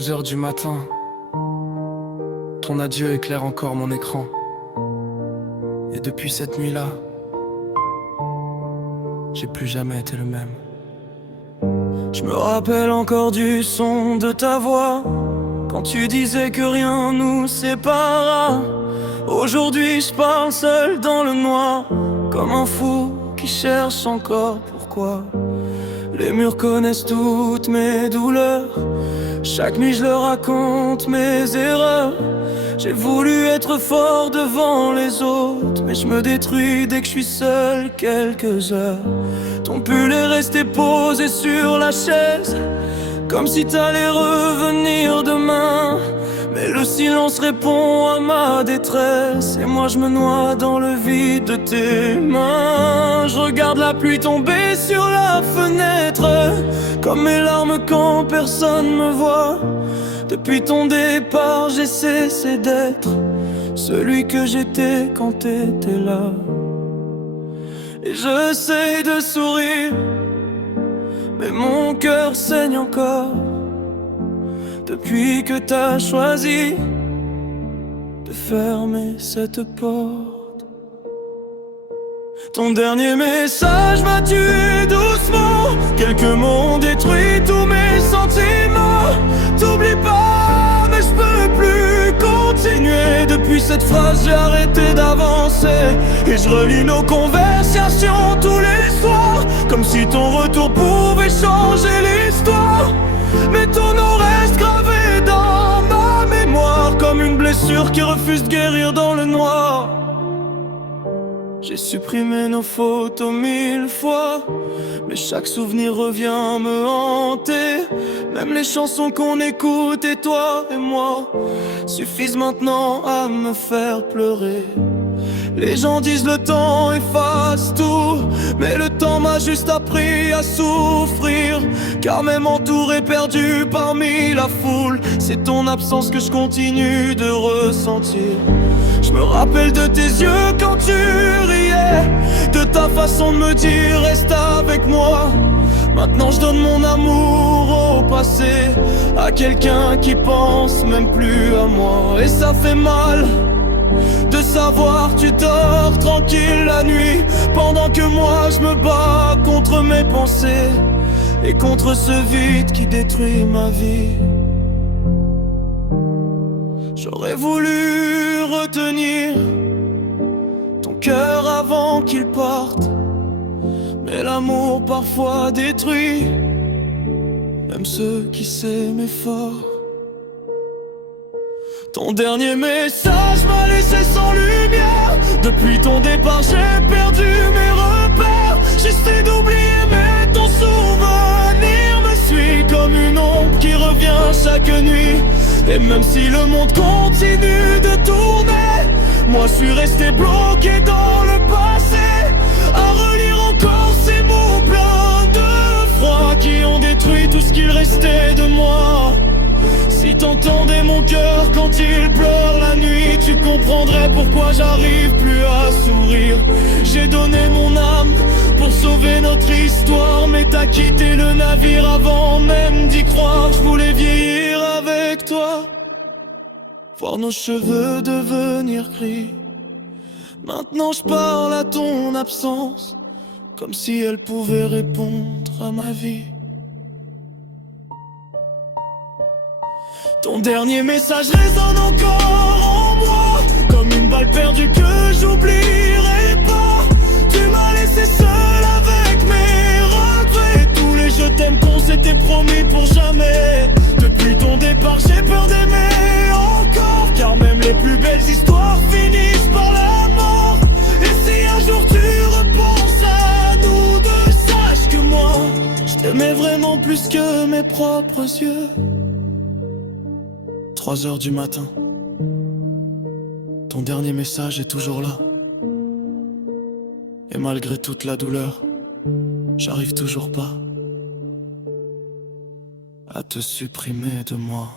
2 heures du matin, ton adieu éclaire encore mon écran. Et depuis cette nuit-là, j'ai plus jamais été le même. Je me rappelle encore du son de ta voix, quand tu disais que rien nous séparera. Aujourd'hui je parle seul dans le noir, comme un fou qui cherche encore pourquoi. Les murs connaissent toutes mes douleurs, chaque nuit je leur raconte mes erreurs. J'ai voulu être fort devant les autres, mais je me détruis dès que je suis seul quelques heures. Ton pull est resté posé sur la chaise, comme si t'allais revenir demain. Mais le silence répond à ma détresse, et moi je me noie dans le vide de tes mains. Je regarde la pluie tomber sur la fenêtre, comme mes larmes quand personne me voit. Depuis ton départ j'ai cessé d'être celui que j'étais quand t'étais là. Et j'essaie de sourire, mais mon cœur saigne encore, depuis que t'as choisi de fermer cette porte. Ton dernier message m'a tué doucement, quelques mots ont détruit tous mes sentiments. T'oublies pas, mais je peux plus continuer. Depuis cette phrase j'ai arrêté d'avancer, et je relis nos conversations tous les soirs, comme si ton retour pouvait changer l'histoire. Mais ton nom reste gravé dans ma mémoire, comme une blessure qui refuse de guérir dans le noir. J'ai supprimé nos photos 1000 fois, mais chaque souvenir revient me hanter. Même les chansons qu'on écoute, et toi et moi, suffisent maintenant à me faire pleurer. Les gens disent le temps efface tout, mais le temps m'a juste appris à souffrir. Car même entouré, perdu parmi la foule, c'est ton absence que je continue de ressentir. Je me rappelle de tes yeux quand tu riais, de ta façon de me dire reste avec moi. Maintenant je donne mon amour au passé, à quelqu'un qui pense même plus à moi. Et ça fait mal de savoir tu dors tranquille la nuit, pendant que moi je me bats contre mes pensées et contre ce vide qui détruit ma vie. J'aurais voulu retenir ton cœur avant qu'il parte, mais l'amour parfois détruit même ceux qui s'aimaient fort. Ton dernier message m'a laissé sans lumière, depuis ton départ j'ai perdu mes repères. J'essaie d'oublier mais ton souvenir me suit comme une ombre qui revient chaque nuit. Et même si le monde continue de tourner, moi je suis resté bloqué dans le passé, à relire encore ces mots pleins de froid qui ont détruit tout ce qu'il restait de moi. Si t'entendais mon cœur quand il pleure la nuit, tu comprendrais pourquoi j'arrive plus à sourire. J'ai donné mon âme pour sauver notre histoire, mais t'as quitté le navire avant même d'y croire. Je voulais vieillir avec toi, voir nos cheveux devenir gris. Maintenant je parle à ton absence, comme si elle pouvait répondre à ma vie. Ton dernier message résonne encore en moi, comme une balle perdue que j'oublierai pas. Tu m'as laissé seul avec mes regrets, tous les je t'aime qu'on s'était promis pour jamais. Depuis ton départ j'ai peur d'aimer encore, car même les plus belles histoires finissent par la mort. Et si un jour tu repenses à nous deux, sache que moi je t'aimais vraiment plus que mes propres yeux. 3 heures du matin, ton dernier message est toujours là. Et malgré toute la douleur, j'arrive toujours pas à te supprimer de moi.